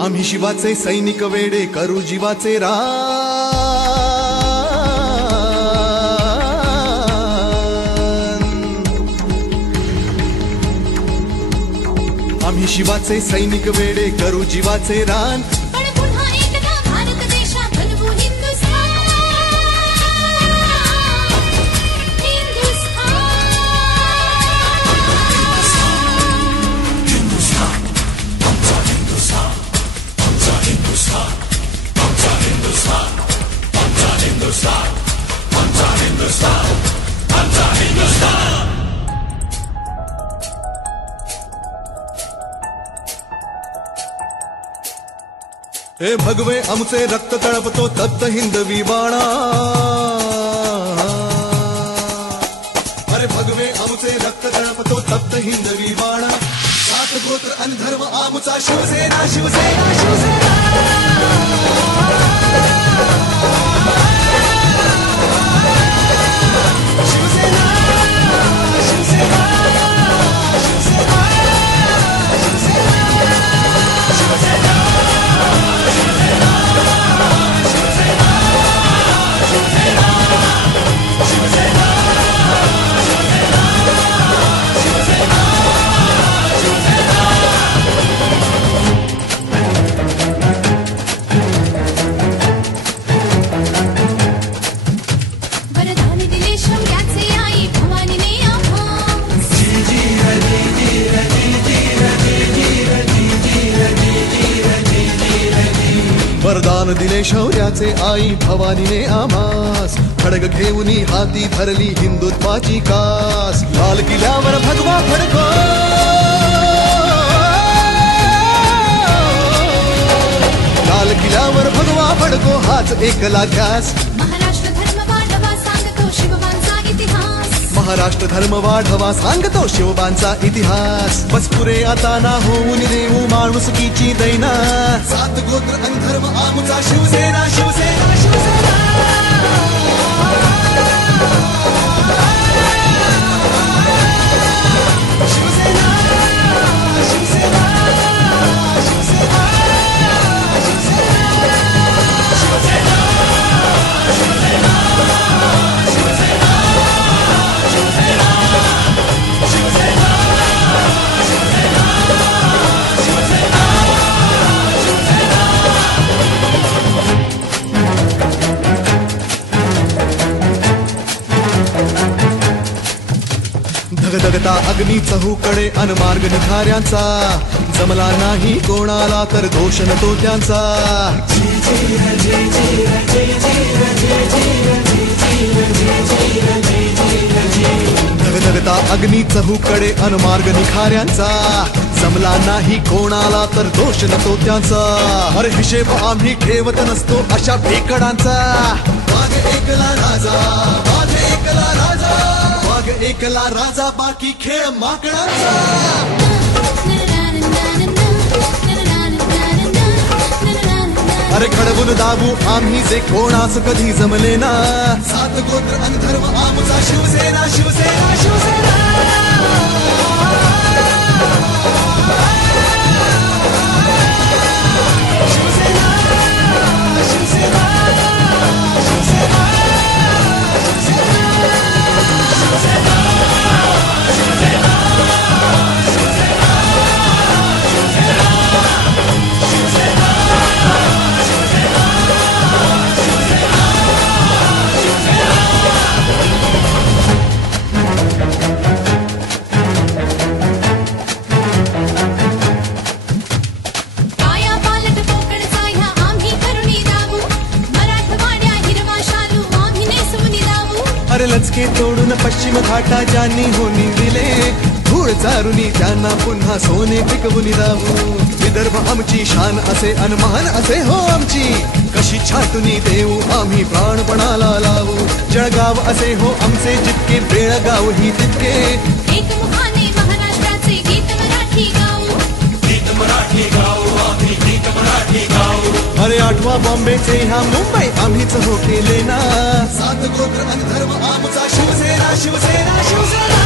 आम्ही शिवाचे सैनिक वेडे करू जीवाचे रान। आम्ही शिवाचे सैनिक वेडे करू जीवाचे रान। हे भगवे आमचे रक्त तळपतो तप्त हिंदवी बाणा। अरे भगवे आमचे रक्त तळपतो तप्त हिंदवी बाणा। सात गोत्र आणि धर्म आमचा शिवसेना शिवसेना शिवसेना। वरदान दिले शौर्याचे आई भवानीने आम्हास। खडग घेऊन हाती धरली हिंदुत्वाची कास। लाल किल्ल्यावर भगवा फडको, लाल किल्ल्यावर भगवा फडको हाच एकला ध्यास। महाराष्ट्र धर्म वाढवा सांगतो शिवबांचा इतिहास। महाराष्ट्र धर्म वाढवा सांगतो शिवबांचा इतिहास। बस पुरे आता ना होऊन देऊ माणुसकीची दैना। सात गोत्र आणि धर्म आमचा शिवसेना शिवसेना शिवसेना। धगधगता अग्नी चहूकडे अनमार्ग निखाऱ्यांचा। जमला नाही कोणाला तर दोष न तो त्यांचा। धगधगता अग्नी चहूकडे अनमार्ग निखाऱ्यांचा। जमला नाही कोणाला तर दोष न तो त्यांचा। अरे हिशेब आम्ही ठेवत नसतो अशा भेकडांचा। वाघ एकला राजा, वाघ एकला राजा, वाघ एकला राजा बाकी खेळ माकडांचा। अरे खडबून दाबू आम्ही जे कोणास कधी जमले ना। सात गोत्र आणि धर्म आमचा शिवसेना शिवसेना शिवसेना। अरे लचके तोडून पश्चिम घाटा ज्यांनी होनी दिले। धूळ चारुनी त्यांना पुन्हा सोने पिकवून दावू। विदर्भ आमची शान असे अनमान असे हो आमची। कशी छाटुनी देऊ आम्ही प्राणपणाला लावू। जळगाव असे हो आमचे जितके बेळगाव ही तितके। एकमुखाने महाराष्ट्राचे गीत मराठी गाऊ। गीत मराठी गाऊ आम्ही गीत मराठी गाऊ। अरे आठवा बॉम्बेचे ह्या मुंबई आम्हीच हो केले ना। सात गोत्र आणि धर्म आमचा शिवसेना शिवसेना शिवसेना।